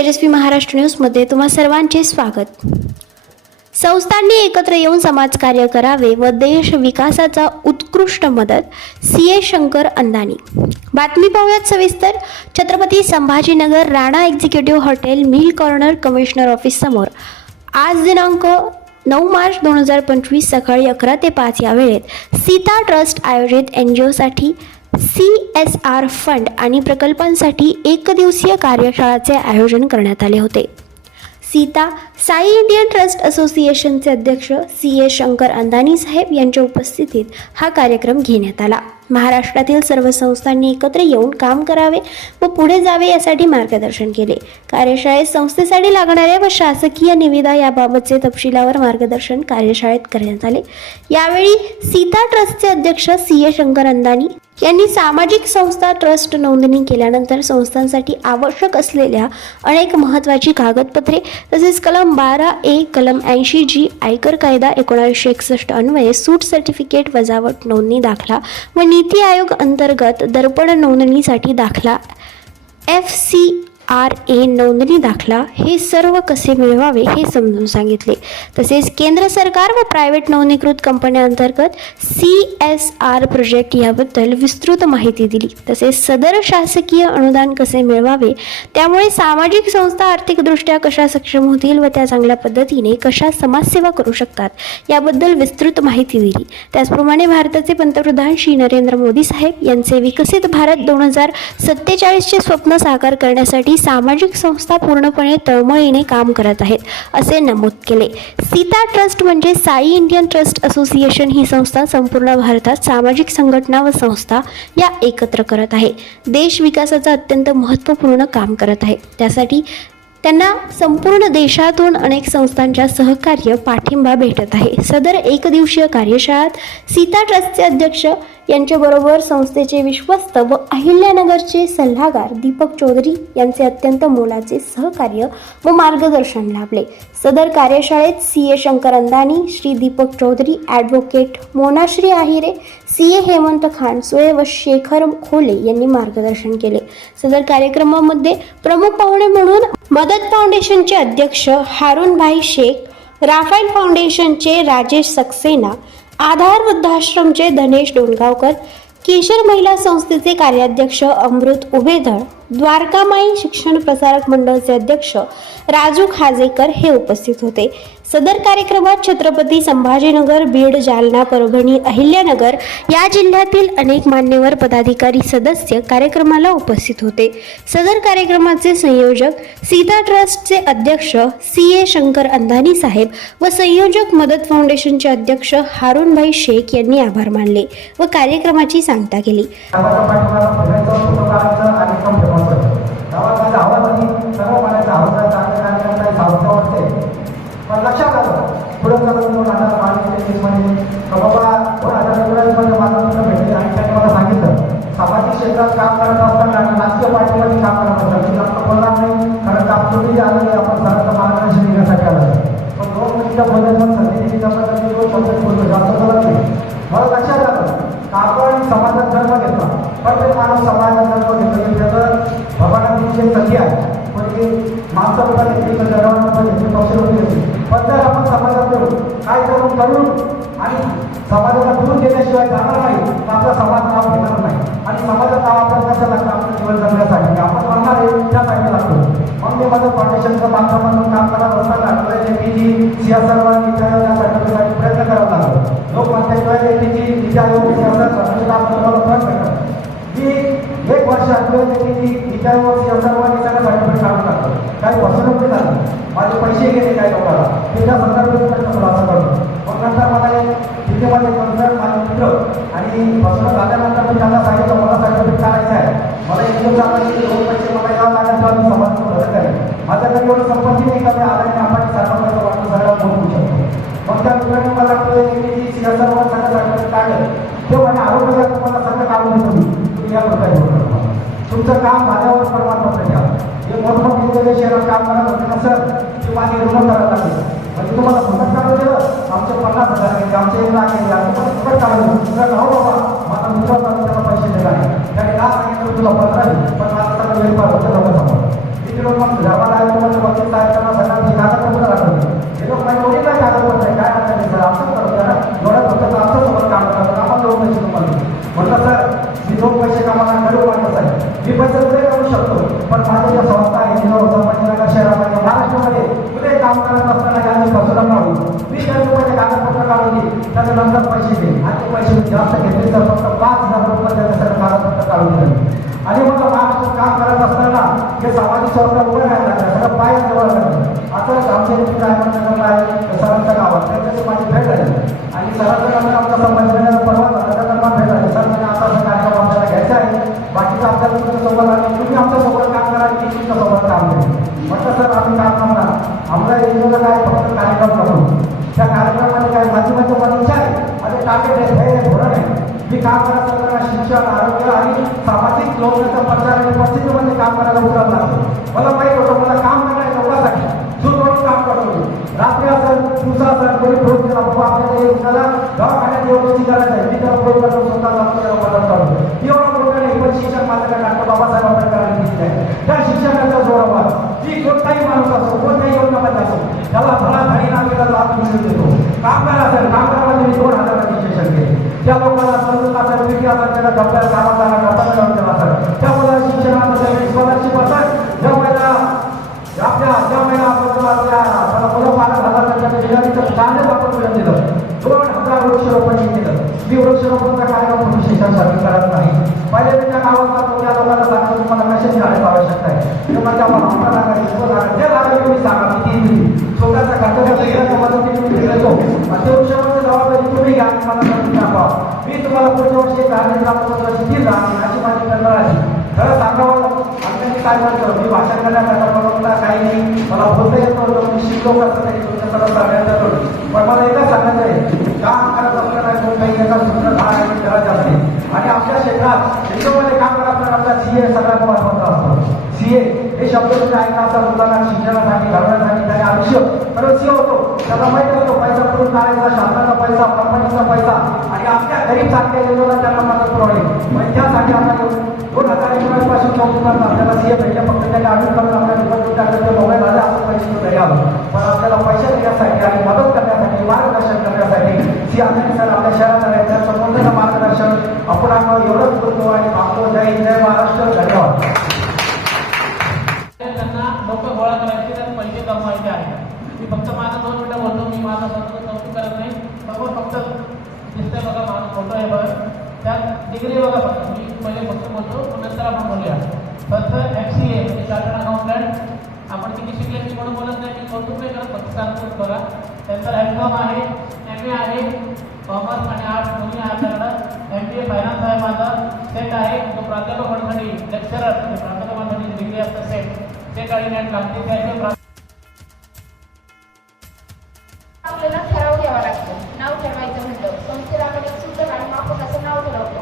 तेजस्वी महाराष्ट्र न्यूजमध्ये तुम्हा सर्वांचे स्वागत. संस्थांनी एकत्र येऊन समाजकार्य करावे व देश विकासाचा उत्कृष्ट मदत सी. ए. शंकर अंदानी. बातमी पाहूयात सविस्तर. Chhatrapati Sambhajinagar Rana executive hotel mill corner commissioner office समोर. आज दिनांक नऊ मार्च दोन हजार पंचवीस सकाळी अकरा ते पाच या वेळेत सीता ट्रस्ट आयोजित एन जी ओसाठी सी एस आर फंड आणि प्रकल्पांसाठी एकदिवसीय कार्यशाळाचे आयोजन करण्यात आले होते. सीता साई इंडियन ट्रस्ट असोसिएशनचे अध्यक्ष सी ए शंकर अंदानी साहेब यांच्या उपस्थितीत हा कार्यक्रम घेण्यात आला. महाराष्ट्रातील सर्व संस्थांनी एकत्र येऊन काम करावे व पुढे जावे यासाठी मार्गदर्शन केले. कार्यशाळेत संस्थेसाठी लागणाऱ्या व शासकीय निविदा याबाबतचे तपशिलावर मार्गदर्शन कार्यशाळेत करण्यात आले. यावेळी सीता ट्रस्टचे अध्यक्ष सी ए शंकर अंदानी यांनी सामाजिक संस्था ट्रस्ट नोंदणी केल्यानंतर संस्थांसाठी आवश्यक असलेल्या अनेक महत्त्वाची कागदपत्रे तसेच कलम बारा ए कलम ऐंशी जी आयकर कायदा एकोणावीसशे एकसष्ट अन्वये सूट सर्टिफिकेट वजावट नोंदणी दाखला व नीती आयोग अंतर्गत दर्पण नोंदणीसाठी दाखला. एफ सी आर ए नोंदणी दाखला हे सर्व कसे मिळवावे हे समजून सांगितले. तसेच केंद्र सरकार व प्रायव्हेट नोंदणीकृत कंपन्यांअंतर्गत सी एस आर प्रोजेक्ट याबद्दल विस्तृत माहिती दिली. तसेच सदर शासकीय अनुदान कसे मिळवावे त्यामुळे सामाजिक संस्था आर्थिकदृष्ट्या कशा सक्षम होतील व त्या चांगल्या पद्धतीने कशा समाजसेवा करू शकतात याबद्दल विस्तृत माहिती दिली. त्याचप्रमाणे भारताचे पंतप्रधान श्री नरेंद्र मोदी साहेब यांचे विकसित भारत दोन हजार सत्तेचाळीसचे स्वप्न साकार करण्यासाठी सामाजिक संस्था पूर्णपणे तळमळीने काम करत आहेत असे नमूद केले. सीता ट्रस्ट म्हणजे साई इंडियन ट्रस्ट असोसिएशन ही संस्था संपूर्ण भारतात सामाजिक संघटना व संस्था या एकत्र करत आहे. देश विकासाचं अत्यंत महत्त्वपूर्ण काम करत आहे. त्यासाठी त्यांना संपूर्ण देशातून अनेक संस्थांच्या सहकार्य पाठिंबा भेटत आहे. सदर एकदिवसीय कार्यशाळात सीता ट्रस्टचे अध्यक्ष यांच्याबरोबर संस्थेचे विश्वस्त व अहिल्यानगरचे सल्लागार दीपक चौधरी यांचे अत्यंत मोलाचे सहकार्य व मार्गदर्शन लाभले. सदर कार्यशाळेत C. A. Shankar Andani Shri Deepak Chaudhari advocate Monashree Ahire C. A. Hemant Khansole व शेखर खोले यांनी मार्गदर्शन केले. सदर कार्यक्रमामध्ये प्रमुख पाहुणे म्हणून मदत फाउंडेशनचे अध्यक्ष हारूनभाई शेख राफाईल फाउंडेशनचे राजेश सक्सेना आधार वृद्धाश्रमचे धनेश डोणगावकर केशर महिला संस्थेचे कार्याध्यक्ष अमृत उभेधळ द्वारकामाई शिक्षण प्रसारक मंडळचे अध्यक्ष राजू खाजेकर हे उपस्थित होते. सदर कार्यक्रमात छत्रपती संभाजीनगर बीड जालना परभणी अहिल्यानगर या जिल्ह्यातील अनेक मान्यवर पदाधिकारी सदस्य कार्यक्रमाला उपस्थित होते. सदर कार्यक्रमाचे संयोजक सीता ट्रस्टचे अध्यक्ष सी ए शंकर अंधानी साहेब व संयोजक मदत फाउंडेशनचे अध्यक्ष हारूनभाई शेख यांनी आभार मानले व कार्यक्रमाची सांगता केली. गावाच्या गावात माझ्या आवाजाने सर्व पाण्याचा आवाज चांगले कार्यक्रम काही सावध वाटते पण लक्षात आलं पुढे चालून दोन हजार बावीस तेवीसमध्ये बाबा दोन हजार एकोणावीसमध्ये माझा मित्र भेटले आणि त्यांनी मला सांगितलं. सामाजिक क्षेत्रात काम करत असताना राजकीय पार्टीमध्ये काम करत असताना मी जास्त बोलणार नाही कारण काम तुम्ही जे आलं आपण सरांचं मार्गदर्शन घेण्यासाठी आलं पण दोन मिनिटं बोलायचं माणसं लोक घेतली तर जगावर पक्ष लोक पण जर आपण समाजात काय करून करून आणि समाजाला दूर गेल्याशिवाय जाणार नाही तर आपला समाज नाव घेणार नाही आणि समाजात नाव आपल्याला कसं लागतं आपलं जीवन जगण्यासाठी आपण म्हणणार आहे त्यासाठी लागतो मग मी माझं फाउंडेशनचं माध्यमातून काम करत असताना पी जी सियासरवानी यासाठी प्रयत्न करावा लागतो लोक म्हणतात पी जी नीती आयोग मी एक वर्ष आठवलं की ती नीती आयोग सियासरवानी सर्टिफिकेट काढून टाकतो काही फसवणूक नाही झाली. माझे पैसे गेले काही लोकांना? ते त्या संदर्भात प्रश्न खुलासा करतो. मग नंतर मला एक तिथे माझे कन्सर्ट माझे मित्र आणि फसवणूक झाल्यानंतर मी त्यांना सांगितलं मला सर्टिफिकेट काढायचं आहे मला एकदम चाललं की दोन पैसे मला यावं लागेल तेव्हा मी समाजात मदत करेन. माझ्याकडे एवढं संपत्ती kamchen yang cepat-cepat kalau kita tahu bahwa dalam pasien dengan Jadi apa yang itu telah berlalu, pernah terjadi pada kita dalam masa itu memang berapa lagi kita saya kasih kata kepada itu main kulit lah kalau mereka yang akan bisa langsung terjadi dorong untuk langsung memperkarakan apa yang mereka cuma berkata si dua pasien kamaran kedua pasien di pasien त्याचं नंतर पैसे दे. आणि ते पैसे जास्त घेतले तर फक्त पाच हजार रुपये त्याचं सरकार फक्त काढून दिलं. आणि मग माणूस काम करत असताना हे सामाजिक संस्था उभं राहायला लागलं. सगळं पाय जवळ लागलं. आता आमच्या काय गावात. त्यांच्याशी माझी भेट झाली. आणि सरांचं गावात आमचा संबंध परवा झाला. त्यांना भेट झाली. सर म्हणजे आता असा कार्यक्रम आपल्याला घ्यायचा आहे. बाकीचं आपल्याला तुमच्यासोबत आम्ही तुम्ही आमच्यासोबत काम करा. की तुमच्यासोबत काम करेल म्हटलं सर आम्ही काम करणार. आमच्या एनजीओला काय फक्त कार्यक्रम करतो त्या कार्यक्रम काय माझी माझी मला आहे? माझे टार्गेट आहे धोरण आहे. मी काम करत असताना शिक्षण आरोग्य आणि सामाजिक लोकांचा प्रचार आणि परिस्थितीमध्ये काम करायला उतरला. लागतो मला माहीत होतं मला काम करायचं लोकांसाठी सुरळीत काम करतो रात्री असेल दिवसा असेल कोणी फोन केला बाबा आपल्याला त्याला दवाखान्यात गरज आहे. मी त्याला फोन करतो स्वतः जातो त्याला मदत करतो एवढा मोठा नाही पण माझ्याकडे डॉक्टर बाबासाहेब आंबेडकरांनी दिलेलं आहे त्या शिक्षणाचा जोरावर. की कोणताही माणूस असो कोणत्याही योजना असो त्याला धडाधडीनं आम्ही देतो काम करा सर काम करा म्हणजे मी दोन हजाराची शिक्षण केले त्या लोकांना समजून असेल पिढी असेल त्याला डॉक्टर कामाला डॉक्टर मिळवून सर त्या मुलाला शिक्षणात असेल स्कॉलरशिप असेल ज्या महिला आपल्या ज्या महिला आपण आपल्या त्याला मुलं पालक हजार त्यांच्या जिल्ह्याचं चांगलं आपण मिळून दिलं दोन हजार वृक्षरोपण केलं मी वृक्षरोपणचा कार्यक्रम म्हणून शिक्षणासाठी करत नाही पहिले तुम्हाला पुढच्या वर्षी दहा हजार ग्रामपत्राची दिली अशी माझी करणार आहे खरं सांगावं आमच्याशी काय म्हणतो मी भाषण करण्याकरता मला काही नाही. मला बोलता येत नव्हतं मी शिकलो कसं नाही तुमच्या सर्व सांगायचं करतो पण मला एकच सांगायचं आहे काम करत असताना कोणताही एका सूत्र दहा आणि करायचं असते आणि आपल्या क्षेत्रात इंडोमध्ये काम करत असताना आपला सी ए सगळ्यात महत्त्वाचा शब्द तुम्ही ऐकला असता मुलांना शिक्षणासाठी घडवण्यासाठी त्याने आयुष्य खरं होतो. त्याला माहिती होतो पैसा करून काढायचा शासनाचा पैसा कंपनीचा पैसा. आणि आपल्या गरीब सारख्या योजना त्यांना मदत पुरवली म्हणजे त्यासाठी आपल्याला दोन हजार एकोणीसपासून चौथीपर्यंत आपल्याला सीए भेटले फक्त त्याने आम्ही करून आपल्या निवडणूक टाकले. मोबाईल आले आपण पैसे नाही आलो पण आपल्याला पैसे देण्यासाठी आणि मदत करण्यासाठी मार्गदर्शन करण्यासाठी सी आम्ही सर आपल्या शहरात आले त्या संबंधाचं मार्गदर्शन आपण आपण एवढंच बोलतो आणि मागतो जय हिंद, जय महाराष्ट्र धन्यवाद त्यांना लोक गोळा करायचे त्यात पैसे कमवायचे आहे मी फक्त माझं दोन मिनटं बोलतो मी माझं स्वतःचं कौतुक करत नाही समोर फक्त दिसतंय बघा माझा फोटो आहे बघा त्यात डिग्री बघा फक्त. मी पहिले फक्त बोलतो. नंतर आपण बोलूया. फक्त F C A chartered accountant आपण किती शिकले मी कोण बोलत नाही. मी कौतुक नाही करत. फक्त सांगतो बघा. त्यांचं एम कॉम आहे. एम ए आहे. कॉमर्स आणि आर्ट्स दोन्ही आहे आपल्याकडं एम बी ए फायनान्स आहे माझा. सेट आहे. तो प्राध्यापक होण्यासाठी लेक्चरर म्हणजे प्राध्यापक होण्यासाठी डिग्री असतं सेट सेट आणि नेट लागते. त्याचे प्रा- आपल्याला ठराव घ्यावा लागतो. नाव ठरवायचं म्हणलं. संस्थेला आपण एक आणि माफक असं नाव ठरवतो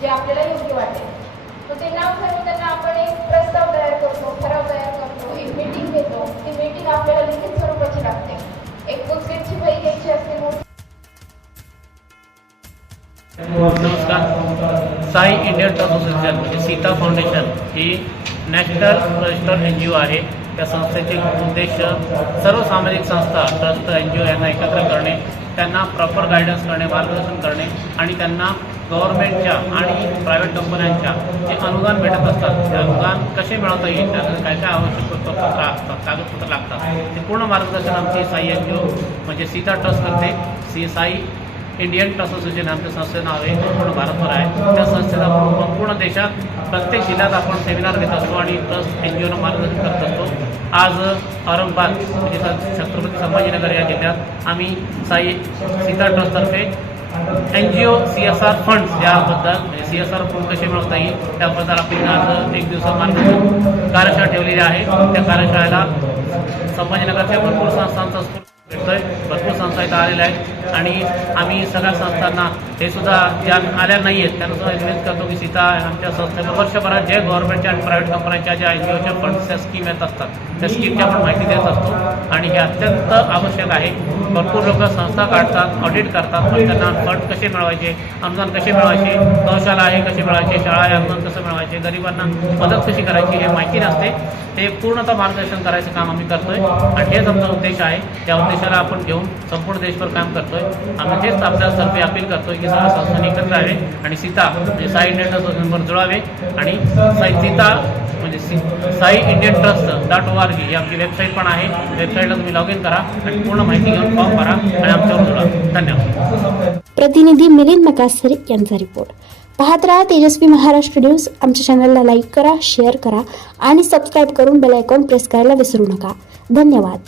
जे आपल्याला योग्य वाटेल. तर ते नाव ठरवून त्यांना आपण एक प्रस्ताव तयार करतो ठराव तयार करतो एक मीटिंग घेतो. ती मीटिंग आपल्याला लिखित स्वरूपाची लागते. एक पुस्तकची वही घ्यायची असते नमस्कार साई इंडियन असोसिएशन म्हणजे सीता फाउंडेशन ही national registered N G O आहे. त्या संस्थेचे उद्देश सर्व सामाजिक संस्था ट्रस्ट एन जी ओ यांना एकत्र करणे त्यांना प्रॉपर गायडन्स करणे मार्गदर्शन करणे आणि त्यांना गव्हर्नमेंटच्या आणि प्रायव्हेट कंपन्यांच्या जे अनुदान भेटत असतात ते अनुदान कसे मिळवता येईल? त्यानंतर काय काय आवश्यक कागदपत्र असतात कागदपत्र लागतात? ते पूर्ण मार्गदर्शन आमची साई एन जी ओ म्हणजे सीता ट्रस्ट करते. C Sai Indian trust association आमच्या संस्थेचं नाव आहे. पूर्ण भारतभर आहे. त्या संस्थेचा संपूर्ण देशात प्रत्येक जिल्ह्यात आपण सेमिनार घेत असतो आणि ट्रस्ट एन जी ओनं मार्गदर्शन करत असतो. आज औरंगाबाद म्हणजे छत्रपती संभाजीनगर या जिल्ह्यात आम्ही Sai Sita ट्रस्टतर्फे N G O C S R funds याबद्दल म्हणजे सी एस आर फंड कसे मिळवता येईल त्याबद्दल आपण आज एक दिवसा मार्गदर्शन कार्यशाळा ठेवलेली आहे. त्या कार्यशाळेला संभाजीनगरच्या भरपूर संस्थांचा स्फूर्त भेटतोय भरपूर संस्था इथं आलेल्या आहेत. आणि आम्ही सगळ्या संस्थांना हे सुद्धा ज्या आल्या नाही आहेत त्यांना सुद्धा विनंती करतो की सीता आमच्या संस्थेला वर्षभरात जे गव्हर्नमेंटच्या आणि प्रायव्हेट कंपन्यांच्या ज्या एन जी ओच्या फंड्सच्या स्कीम येत असतात. त्या स्कीमची आपण माहिती देत असतो. आणि हे अत्यंत आवश्यक आहे. भरपूर लोक संस्था काढतात ऑडिट करतात पण त्यांना फंड कसे मिळवायचे अनुदान कसे मिळवायचे गौशाला आहे कसे मिळवायचे शाळा आहे अनुदान कसं मिळवायचे गरिबांना मदत कशी करायची हे माहिती नसते. ते पूर्णतः मार्गदर्शन करायचं काम आम्ही करतोय. आणि हेच आमचा उद्देश आहे. त्या उद्देशाला आपण घेऊन संपूर्ण देशभर काम करतोय. आम्ही हेच आपल्या सर्वे अपील करतोय की सर्व संस्थांनी एकत्र यावे आणि सीता म्हणजे साई इंडियन असोसिएशनवर जुळावे. आणि साई सीता म्हणजे Sai Indian trust dot O R ही आमची वेबसाईट पण आहे. वेबसाईटला तुम्ही लॉग इन करा आणि पूर्ण माहिती घेऊन फॉर्म भरा आणि आमच्यावर जोडा. धन्यवाद. प्रतिनिधी मिलिंद मकासरे यांचा रिपोर्ट पाहत राहा तेजस्वी महाराष्ट्र न्यूज आमच्या चॅनलला लाईक करा शेअर करा आणि सबस्क्राईब करून बेल आयकॉन प्रेस करायला विसरू नका. धन्यवाद.